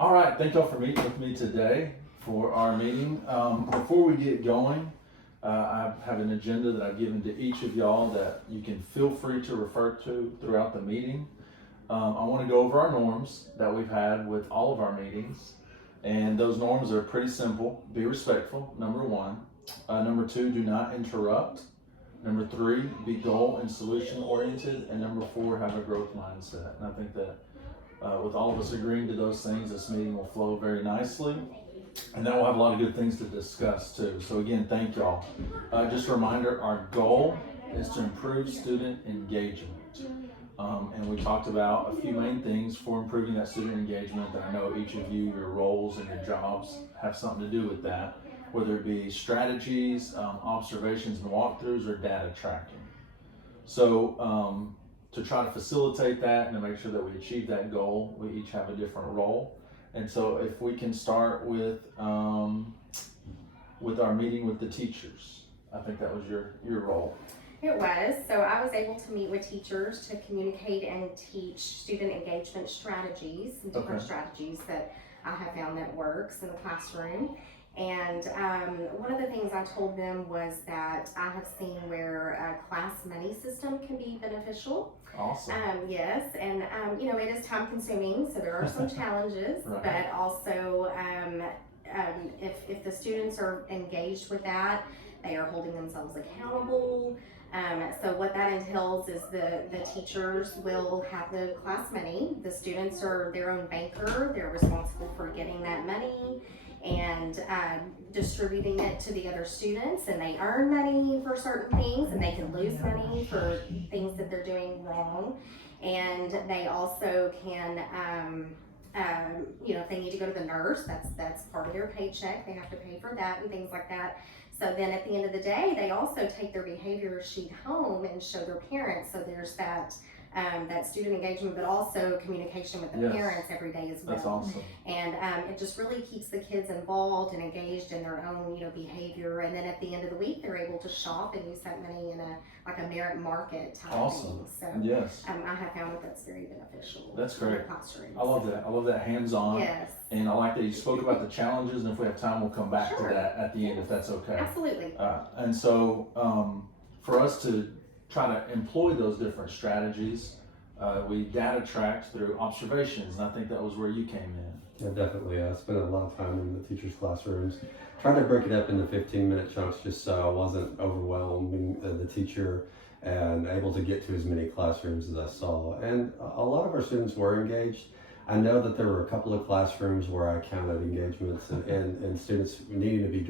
All right, thank y'all for meeting with me today for our meeting. Before we get going, I have an agenda that I've given to each of y'all that you can feel free to refer to throughout the meeting. I want to go over our norms that we've had with all of our meetings, and those norms are pretty simple. Be respectful, number one. Number two, do not interrupt. Number three, be goal and solution oriented. And number four, have a growth mindset. And I think that with all of us agreeing to those things, this meeting will flow very nicely. And then we'll have a lot of good things to discuss too. So again, thank y'all. Just a reminder, our goal is to improve student engagement. And we talked about a few main things for improving that student engagement that I know each of you, your roles and your jobs have something to do with that, whether it be strategies, observations and walkthroughs, or data tracking. So to try to facilitate that and to make sure that we achieve that goal, we each have a different role. And so if we can start with our meeting with the teachers. I think that was your role. It was. So I was able to meet with teachers to communicate and teach student engagement strategies, and different strategies that I have found that works in the classroom. And one of the things I told them was that I have seen where a class money system can be beneficial. Awesome. Yes, and it is time consuming, so there are some challenges, Right. but also if the students are engaged with that, they are holding themselves accountable. So what that entails is the teachers will have the class money. The students are their own banker. They're responsible for getting that money and distributing it to the other students, and they earn money for certain things, and they can lose money for things that they're doing wrong. And they also can if they need to go to the nurse, that's part of their paycheck. They have to pay for that and things like that. So then at the end of the day, they also take their behavior sheet home and show their parents. So there's that student engagement, but also communication with the parents every day as well. That's awesome. And it just really keeps the kids involved and engaged in their own, behavior. And then at the end of the week, they're able to shop and use that money in a merit market type Awesome. thing. So yes. I have found that that's very beneficial. That's great. In the classroom. I love that. I love that hands-on. Yes. And I like that you spoke about the challenges, and if we have time, we'll come back to that at the end, if that's okay. Absolutely. And so for us to try to employ those different strategies, we data tracked through observations, and I think that was where you came in. Yeah, definitely. I spent a lot of time in the teachers' classrooms, trying to break it up into 15-minute chunks just so I wasn't overwhelming the teacher and able to get to as many classrooms as I saw. And a lot of our students were engaged. I know that there were a couple of classrooms where I counted engagements and students needing to be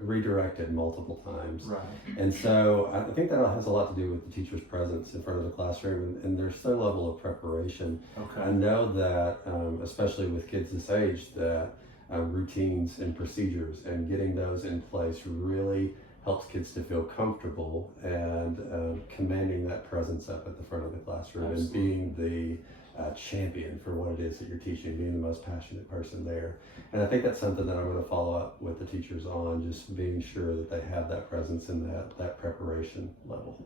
redirected multiple times. Right. And so I think that has a lot to do with the teacher's presence in front of the classroom and their level of preparation. Okay. I know that, especially with kids this age, that routines and procedures and getting those in place really helps kids to feel comfortable and commanding that presence up at the front of the classroom. Absolutely. And being the champion for what it is that you're teaching, being the most passionate person there. And I think that's something that I'm going to follow up with the teachers on, just being sure that they have that presence and that preparation level.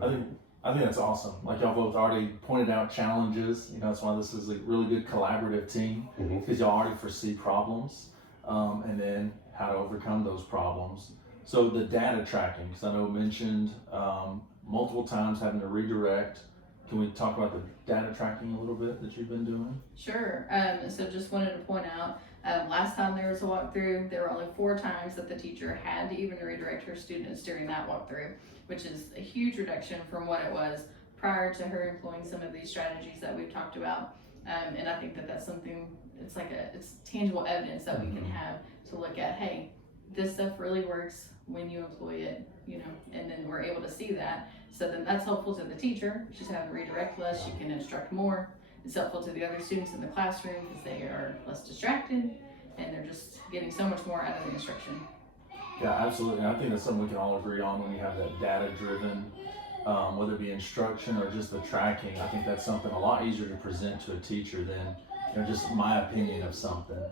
I think that's awesome. Like y'all both already pointed out challenges. That's why this is a really good collaborative team, because y'all already foresee problems and then how to overcome those problems. So the data tracking, because I know mentioned multiple times having to redirect. Can we talk about the data tracking a little bit that you've been doing? Sure. So just wanted to point out, last time there was a walkthrough, there were only 4 times that the teacher had to even redirect her students during that walkthrough, which is a huge reduction from what it was prior to her employing some of these strategies that we've talked about. And I think that that's something, it's tangible evidence that we can have to look at, hey, this stuff really works when you employ it, and then we're able to see that. So then that's helpful to the teacher. She's having to redirect less, she can instruct more. It's helpful to the other students in the classroom because they are less distracted and they're just getting so much more out of the instruction. Yeah, absolutely. And I think that's something we can all agree on when you have that data-driven, whether it be instruction or just the tracking. I think that's something a lot easier to present to a teacher than just my opinion of something.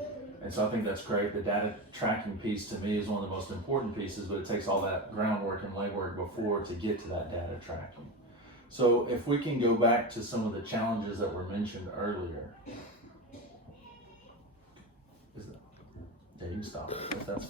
And so I think that's great. The data tracking piece to me is one of the most important pieces, but it takes all that groundwork and legwork before to get to that data tracking. So if we can go back to some of the challenges that were mentioned earlier. can stop it if that's